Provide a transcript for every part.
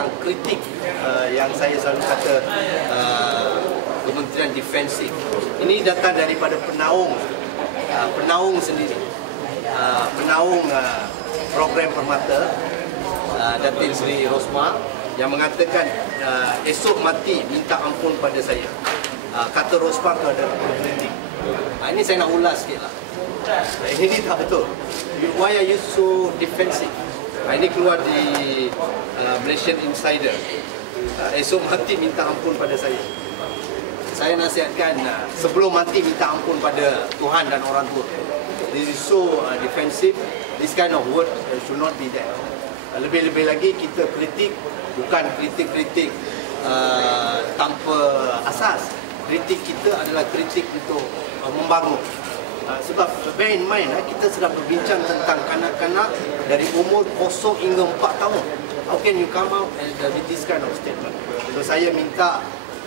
tentang kritik uh, yang saya selalu kata uh, Kementerian Defensif. Ini datang daripada penaung uh, penaung sendiri. Uh, penaung uh, program permata uh, Datin Sri Rosma yang mengatakan uh, esok mati minta ampun pada saya. Uh, kata Rosma tu ada kritik. Uh, ini saya nak ulas sikit lah. Uh, ini tak betul. Why are you so defensive? Uh, ini keluar di uh, Malaysian Insider. Uh, esok mati minta ampun pada saya saya nasihatkan uh, sebelum mati minta ampun pada Tuhan dan orang tua. This is so uh, defensive. This kind of word uh, should not be there. Uh, lebih-lebih lagi kita kritik bukan kritik-kritik uh, tanpa asas. Kritik kita adalah kritik untuk uh, membangun. Uh, sebab bear in mind uh, kita sedang berbincang tentang kanak-kanak dari umur 0 hingga 4 tahun. How can you come out and, uh, with this kind of statement? So saya minta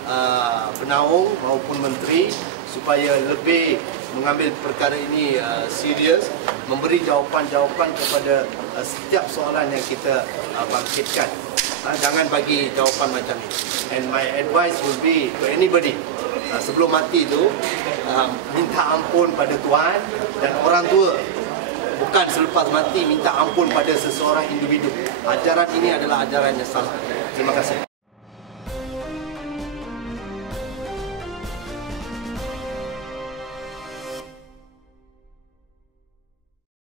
uh, penaung maupun menteri supaya lebih mengambil perkara ini uh, serius memberi jawapan-jawapan kepada uh, setiap soalan yang kita uh, bangkitkan uh, jangan bagi jawapan macam ini and my advice will be to anybody uh, sebelum mati itu uh, minta ampun pada Tuhan dan orang tua. Bukan selepas mati minta ampun pada seseorang individu. Ajaran ini adalah ajaran yang salah terima kasih